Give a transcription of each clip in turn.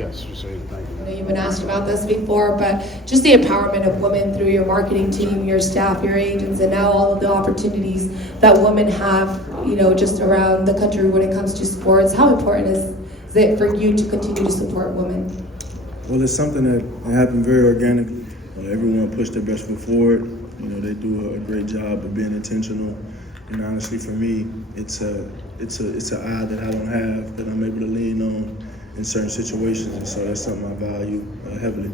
Yes, just say thank you. I know you've been asked about this before, but just the empowerment of women through your marketing team, your staff, your agents, and now all of the opportunities that women have, just around the country when it comes to sports. How important is it for you to continue to support women? Well, it's something that happened very organically. Everyone pushed their best foot forward. They do a great job of being intentional. And honestly, for me, it's an eye that I don't have that I'm able to lean on in certain situations, and so that's something I value heavily.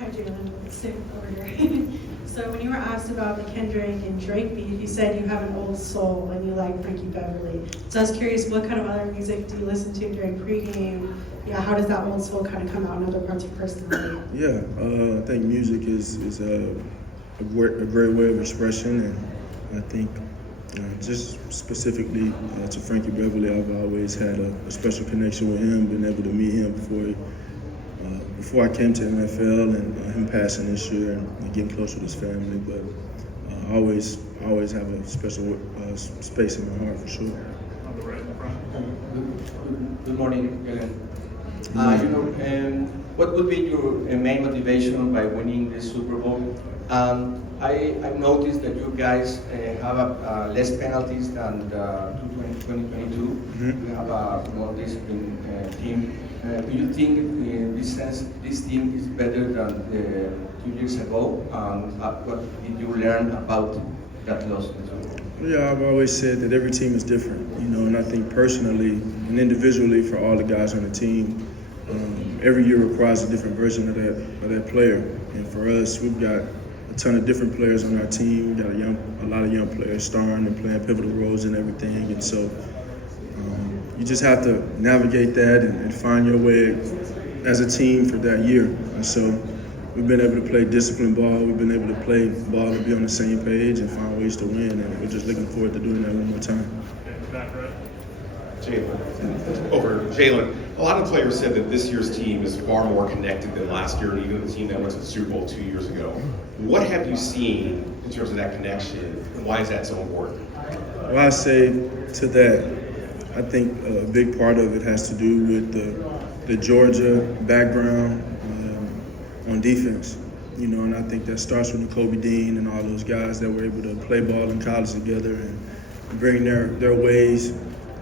Hi, Jalen. Sue over here. So when you were asked about the Kendrick and Drake beef, you said you have an old soul and you like Frankie Beverly. So I was curious, what kind of other music do you listen to during pregame? Yeah, how does that old soul kind of come out in other parts of your personality? Yeah, I think music is a great way of expression, and I think just specifically to Frankie Beverly, I've always had a special connection with him, been able to meet him before I came to NFL, and him passing this year and getting close with his family. But I always have a special space in my heart for sure. On the right in the front. Good morning, Jalen. What would be your main motivation by winning the Super Bowl? I've noticed that you guys have less penalties than 2022. Mm-hmm. You have a more disciplined team. Do you think, in this sense, this team is better than 2 years ago? What did you learn about that loss? Yeah, I've always said that every team is different, and I think personally and individually for all the guys on the team, every year requires a different version of that player. And for us, we've got a ton of different players on our team. We've got a lot of young players starring and playing pivotal roles and everything. And so you just have to navigate that and find your way as a team for that year. And so we've been able to play disciplined ball. We've been able to play ball and be on the same page and find ways to win. And we're just looking forward to doing that one more time. Jalen, a lot of players said that this year's team is far more connected than last year, and even the team that went to the Super Bowl 2 years ago. What have you seen in terms of that connection, and why is that so important? Well, I say to that, I think a big part of it has to do with the Georgia background on defense. And I think that starts with Kobe Dean and all those guys that were able to play ball in college together and bring their ways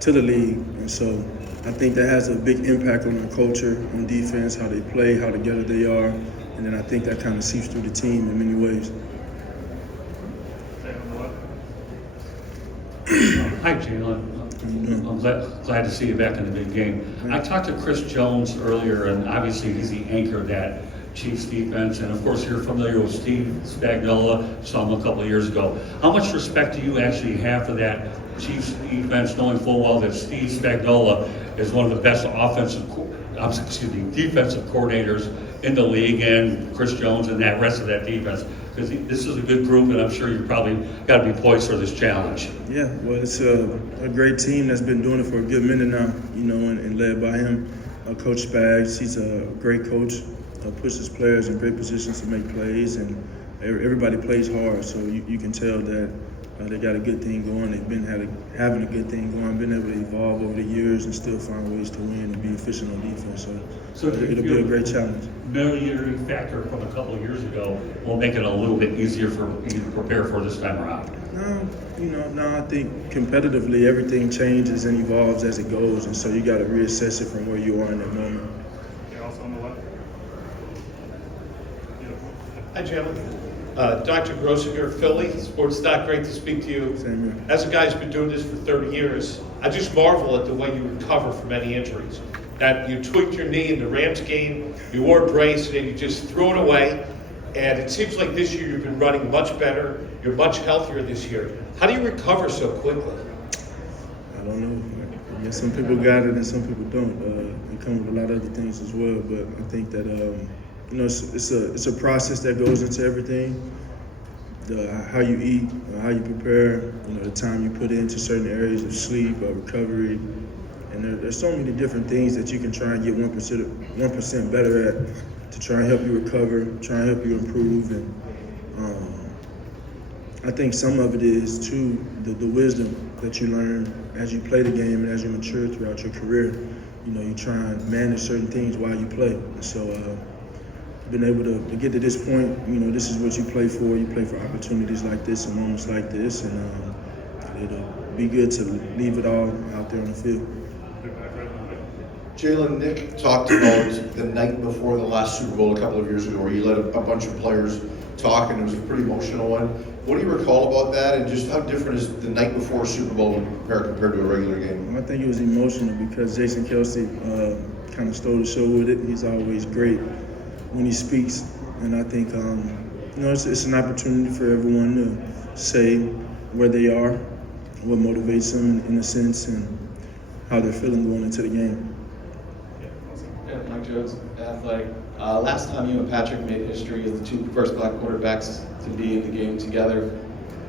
to the league. And so I think that has a big impact on our culture, on defense, how they play, how together they are. And then I think that kind of seeps through the team in many ways. Hi, Jalen. I'm glad to see you back in the big game. I talked to Chris Jones earlier, and obviously he's the anchor of that Chiefs defense. And of course, you're familiar with Steve Spagnuolo, saw him a couple of years ago. How much respect do you actually have for that Chiefs defense, knowing full well that Steve Spagnuolo is one of the best defensive coordinators in the league, and Chris Jones and that rest of that defense? Because this is a good group, and I'm sure you've probably got to be poised for this challenge. Yeah, well, it's a great team that's been doing it for a good minute now, and led by him, Coach Spags. He's a great coach, pushes players in great positions to make plays, and everybody plays hard, so you can tell that they got a good thing going. They've been having a good thing going, been able to evolve over the years and still find ways to win and be efficient on defense. So it'll be a great challenge. Familiarity factor from a couple of years ago will make it a little bit easier for you to prepare for this time around. No, I think competitively everything changes and evolves as it goes, and so you got to reassess it from where you are in that moment. Also on the left. Hi, Jalen. Dr. Grossinger, Philly, Sports Doc, great to speak to you. Same here. As a guy who's been doing this for 30 years, I just marvel at the way you recover from any injuries. That you tweaked your knee in the Rams game, you wore a brace, and then you just threw it away. And it seems like this year you've been running much better, you're much healthier this year. How do you recover so quickly? I don't know. I guess some people got it and some people don't. It comes with a lot of other things as well, but I think that it's a process that goes into everything. How you eat, how you prepare, the time you put into certain areas of sleep, recovery, and there's so many different things that you can try and get 1% better at to try and help you recover, try and help you improve. And I think some of it is too the wisdom that you learn as you play the game and as you mature throughout your career. you try and manage certain things while you play. So been able to get to this point, this is what you play for. You play for opportunities like this and moments like this, and it'll be good to leave it all out there on the field. Jalen, Nick talked about the night before the last Super Bowl a couple of years ago, where you let a bunch of players talk, and it was a pretty emotional one. What do you recall about that, and just how different is the night before Super Bowl compared to a regular game? I think it was emotional because Jason Kelsey kind of stole the show with it. He's always great when he speaks, and I think it's an opportunity for everyone to say where they are, what motivates them in a sense, and how they're feeling going into the game. Yeah, Mike Jones, Athletic. Last time you and Patrick made history as the two first black quarterbacks to be in the game together.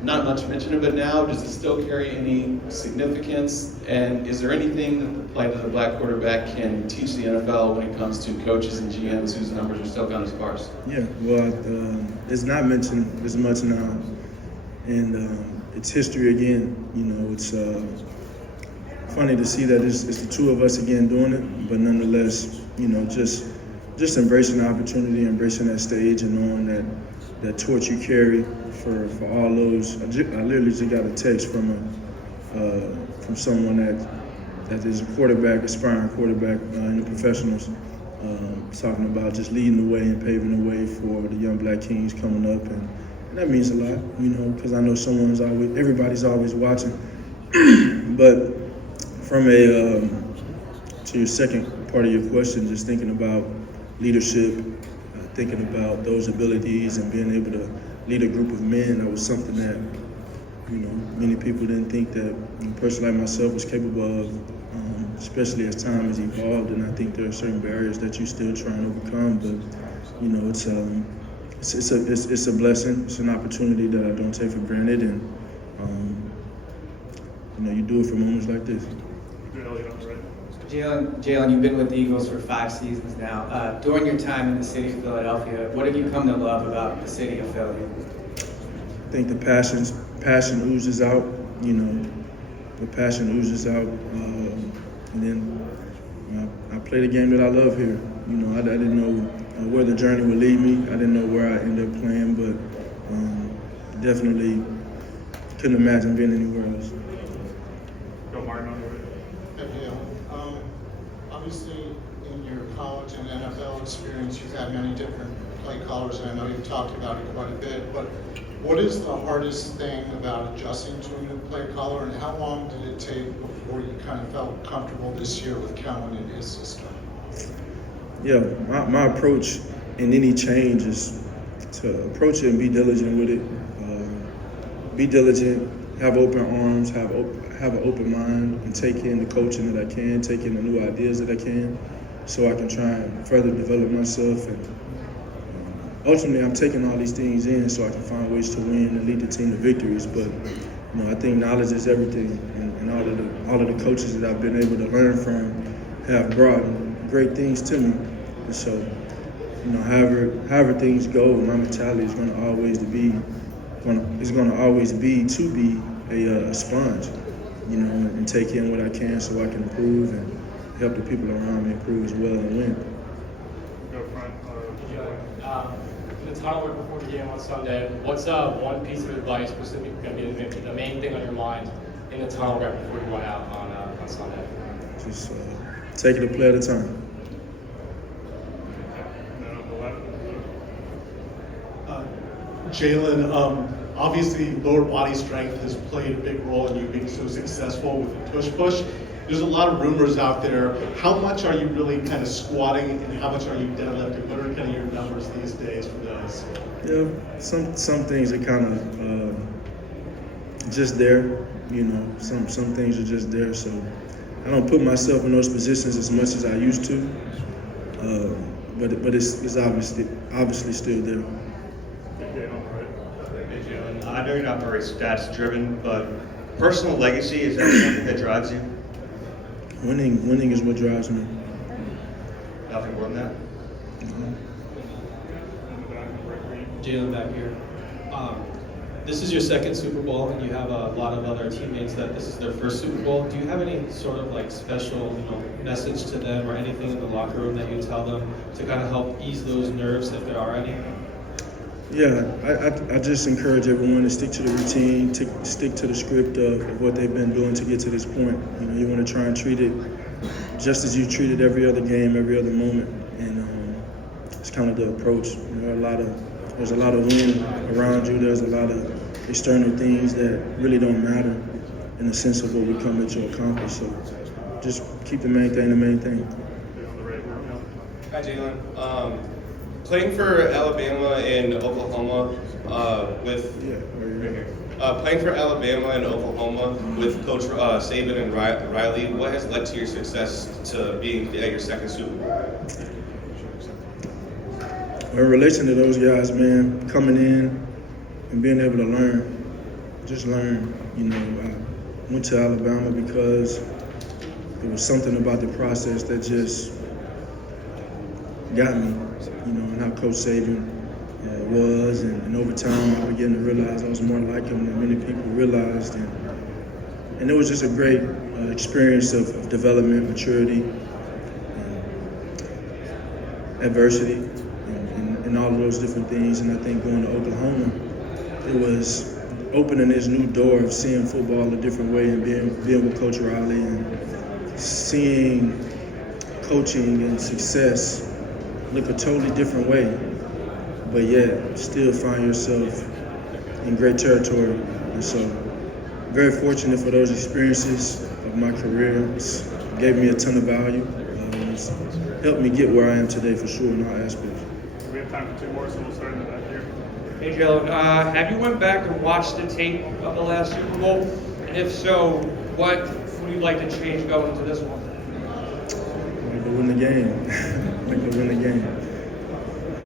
Not much mention of it now. Does it still carry any significance? And is there anything that the plight of the black quarterback can teach the NFL when it comes to coaches and GMs whose numbers are still kind of sparse? Yeah, well, it's not mentioned as much now, and it's history again. It's funny to see that it's the two of us again doing it, but nonetheless, just embracing the opportunity, embracing that stage, and knowing that torch you carry for all those. I literally just got a text from someone that is a quarterback, aspiring quarterback in the professionals, talking about just leading the way and paving the way for the young black kings coming up, and that means a lot, because I know everybody's always watching. But from to your second part of your question, just thinking about leadership, thinking about those abilities and being able to lead a group of men, that was something that, many people didn't think that a person like myself was capable of, especially as time has evolved. And I think there are certain barriers that you still try and overcome, but, it's a blessing. It's an opportunity that I don't take for granted, and, you do it for moments like this. Jalen, you've been with the Eagles for 5 seasons now. During your time in the city of Philadelphia, what have you come to love about the city of Philly? I think the passion oozes out, the passion oozes out. And then I play the game that I love here. I didn't know where the journey would lead me. I didn't know where I ended up playing, but definitely couldn't imagine being anywhere else. Obviously, in your college and NFL experience, you've had many different play callers, and I know you've talked about it quite a bit, but what is the hardest thing about adjusting to a new play caller, and how long did it take before you kind of felt comfortable this year with Cowan and his system? Yeah, my approach in any change is to approach it and be diligent with it. Be diligent, have open arms, have an open mind, and take in the coaching that I can, take in the new ideas that I can, so I can try and further develop myself. And ultimately, I'm taking all these things in so I can find ways to win and lead the team to victories. But I think knowledge is everything, and all of the coaches that I've been able to learn from have brought great things to me. And so, however things go, my mentality is going to always be to be a sponge, and take in what I can so I can improve and help the people around me improve as well and win. In the tunnel right before the game on Sunday, what's one piece of advice specifically going to be the main thing on your mind in the tunnel right before you went out on Sunday? Just take it a play at a time. Jalen, obviously lower body strength has played a big role in you being so successful with the push. There's a lot of rumors out there. How much are you really kind of squatting, and how much are you deadlifting? What are kind of your numbers these days for those? Yeah, some things are kind of just there. Some things are just there. So I don't put myself in those positions as much as I used to. But it's obviously still there. I know you're not very stats driven, but personal legacy, is that something that drives you? Winning is what drives me. Nothing more than that? Jalen, back here. This is your second Super Bowl, and you have a lot of other teammates that this is their first Super Bowl. Do you have any sort of like special, message to them or anything in the locker room that you tell them to kind of help ease those nerves if there are any? Yeah, I just encourage everyone to stick to the routine, stick to the script of what they've been doing to get to this point. You want to try and treat it just as you treated every other game, every other moment, and it's kind of the approach. There's a lot of wind around you. There's a lot of external things that really don't matter in the sense of what we come to accomplish. So just keep the main thing the main thing. Hi, Jalen. Playing for Alabama and Oklahoma playing for Alabama and Oklahoma with Coach Saban and Riley, what has led to your success to being at your second Super Bowl? In relation to those guys, man, coming in and being able to learn, just learn. I went to Alabama because there was something about the process that just got me, and how Coach Saban was, and over time I began to realize I was more like him than many people realized, and it was just a great experience of development, maturity, adversity, and all of those different things. And I think going to Oklahoma, it was opening this new door of seeing football a different way and being with Coach Riley and seeing coaching and success look a totally different way, but yet still find yourself in great territory. And so very fortunate for those experiences of my career. It's gave me a ton of value. It's helped me get where I am today for sure in all aspects. We have time for two more, so we'll start in the back here. Hey, Jalen, have you went back and watched the tape of the last Super Bowl? And if so, what would you like to change going into this one? I like to win the game. I like to win the game.